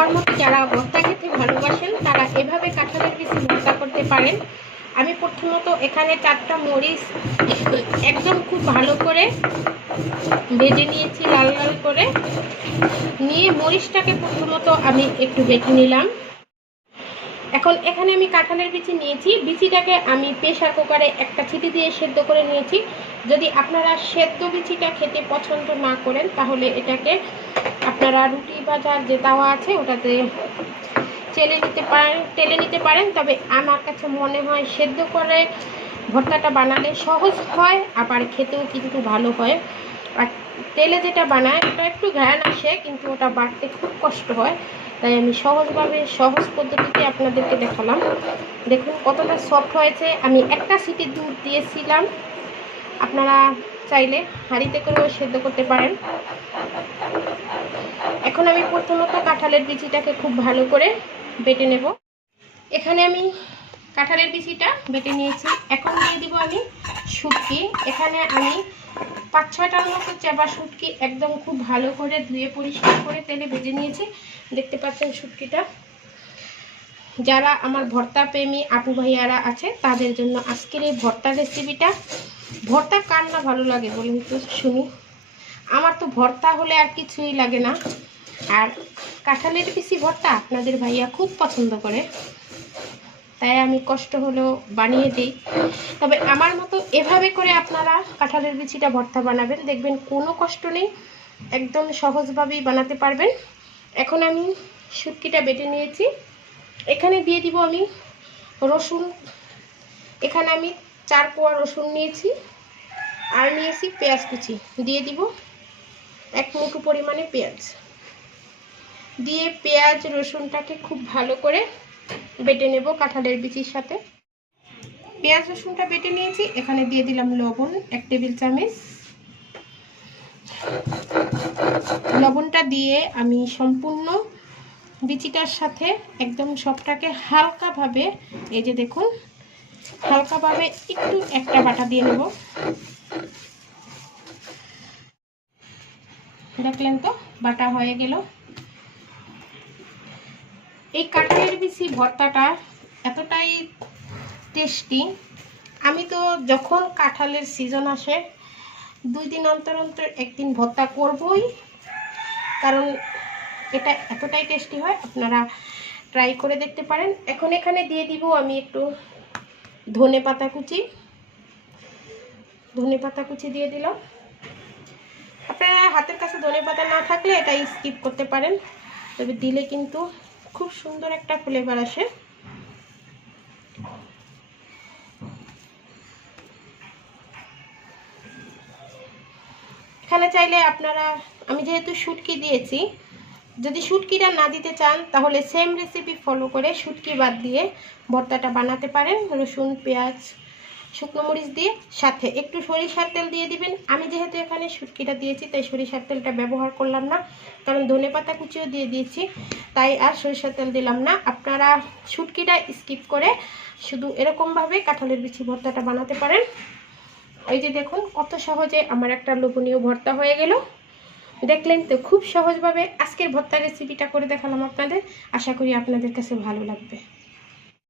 আমার মতো যারা ভর্তা খেতে ভালোবাসেন, তারা এভাবে কাঁঠালের বিচি ভর্তা করতে পারেন। আমি প্রথমত এখানে চারটা মরিচ একদম খুব ভালো করে ভেজে নিয়েছি লাল লাল করে। নিয়ে মরিচটাকে প্রথমত আমি একটু বেটে নিলাম। এখন এখানে আমি কাঁঠালের বিচি নিয়েছি। বিচিটাকে আমি প্রেশার কুকারে একটা ছিটি দিয়ে সেদ্ধ করে নিয়েছি। যদি আপনারা সেদ্ধ বিচিটা খেতে পছন্দ না করেন, তাহলে এটাকে আপনারা রুটি ভাজার যে তাওয়া আছে ওটাতে চেলে নিতে পারেন, তেলে নিতে পারেন। তবে আমার কাছে মনে হয় সেদ্ধ করে ভর্তাটা বানালে সহজ হয়, আবার খেতেও কিন্তু ভালো হয়। আর তেলে যেটা বানায়, ওটা একটু ঘ্রাণ আসে, কিন্তু ওটা বাড়তে খুব কষ্ট হয়। তাই আমি সহজভাবে, সহজ পদ্ধতিতে আপনাদেরকে দেখালাম। দেখুন কতটা সফট হয়েছে। আমি একটা সিটি দুধ দিয়েছিলাম। আপনারা চাইলে হাঁড়িতে করেও সেদ্ধ করতে পারেন। এখন আমি প্রথমত কাঁঠালের বিচিটাকে খুব ভালো করে বেটে নেব। এখানে আমি কাঁঠালের বিচিটা বেটে নিয়েছি। এখন দিয়ে দিব আমি শুটকি। এখানে আমি পাঁচ ছয়টার মতো চেপা শুটকি একদম খুব ভালো করে ধুয়ে পরিষ্কার করে তেলে ভেজে নিয়েছি। দেখতে পাচ্ছেন শুটকিটা। যারা আমার ভর্তা প্রেমী আপু ভাইয়ারা আছে, তাদের জন্য আজকের এই ভর্তা রেসিপিটা ভর্তা কার না ভালো লাগে বলুন তো শুনি। আমার তো ভর্তা হলে আর কিছুই লাগে না। আর কাঁঠালের পিসি ভর্তা আপনাদের ভাইয়া খুব পছন্দ করে। তাই আমি কষ্ট হলেও বানিয়ে দিই। তবে আমার মতো এভাবে করে আপনারা কাঁঠালের বিচিটা ভর্তা বানাবেন, দেখবেন কোনো কষ্ট নেই। একদম সহজভাবেই বানাতে পারবেন। এখন আমি শুটকিটা বেটে নিয়েছি। এখানে দিয়ে দিব আমি রসুন। এখানে আমি চার কোয়া রসুন নিয়েছি আর নিয়েছি পেঁয়াজ কুচি। দিয়ে দিব এক মুঠো পরিমাণে পেঁয়াজ। দিয়ে পেঁয়াজ রসুনটাকে খুব ভালো করে বেটে নেব কাঁঠালের বিচির সাথে। পেঁয়াজ রসুনটা বেটে নিয়েছি, এখানে দিয়ে দিলাম লবণ, এক টেবিল চামচ। লবণটা দিয়ে আমি সম্পূর্ণ বিচিটার সাথে একদম সবটাকে হালকাভাবে এই যে দেখুন হালকাভাবে একটু একটা বাটা দিয়ে নেব। দেখলেন তো, বাটা হয়ে গেল। এই কাঁঠালের বিচি ভর্তাটা এতটাই টেস্টি। আমি তো যখন কাঁঠালের সিজন আসে, দুই দিন অন্তর অন্তর একদিন ভর্তা করবই। কারণ এটা এতটাই টেস্টি হয়, আপনারা ট্রাই করে দেখতে পারেন। এখন এখানে দিয়ে দিব আমি একটু ধনে পাতা কুচি। ধনে পাতা কুচি দিয়ে দিলাম। আপনারা হাতের কাছে ধনে পাতা না থাকলে এটা স্কিপ করতে পারেন। তবে দিলে কিন্তু খুব সুন্দর একটা ফ্লেভার আসে। এখানে চাইলে আপনারা, আমি যেহেতু শুটকি দিয়েছি যদি শুটকিটা না দিতে চান, তাহলে সেম রেসিপি ফলো করে শুটকি বাদ দিয়ে ভর্তাটা বানাতে পারেন। রসুন, পেঁয়াজ, শুকনো মরিচ দিয়ে সাথে একটু সরিষার তেল দিয়ে দিবেন। আমি যেহেতু এখানে শুটকিটা দিয়েছি, তাই সরিষার তেলটা ব্যবহার করলাম না। কারণ ধনে পাতা কুচিও দিয়ে দিয়েছি, তাই আর সরিষার তেল দিলাম না। আপনারা শুটকিটা স্কিপ করে শুধু এরকমভাবে কাঁঠালের বিচি ভর্তাটা বানাতে পারেন। ওই যে দেখুন, কত সহজে আমার একটা লোভনীয় ভর্তা হয়ে গেল। দেখলেন তো খুব সহজভাবে আজকের ভর্তা রেসিপিটা করে দেখালাম আপনাদের। আশা করি আপনাদের কাছে ভালো লাগবে।